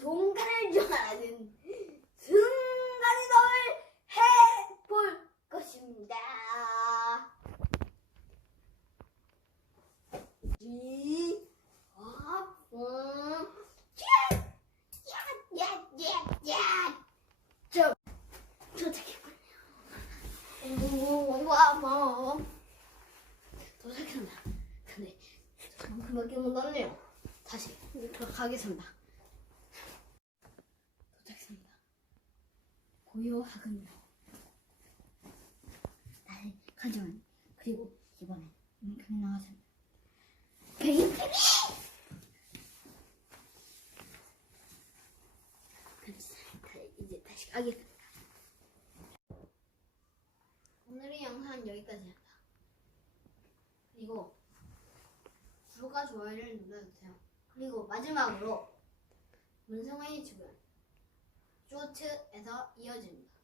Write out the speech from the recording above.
좋은 간을 좋아하는 순간이동을 해볼 것입니다. 어, 음, 저, 도착했군요. 와봐. 뭐. 도착했나? 근데, 그밖에 못 왔네요. 다시, 가게 산다. 고요하군요. 나는 가져온 그리고 이번엔 음평에 나가서 베이비 그래서 이제 다시 가겠습니다. 오늘의 영상은 여기까지입니다. 그리고 구독과 좋아요를 눌러주세요. 그리고 마지막으로 문성의 집은 쇼트에서 이어집니다.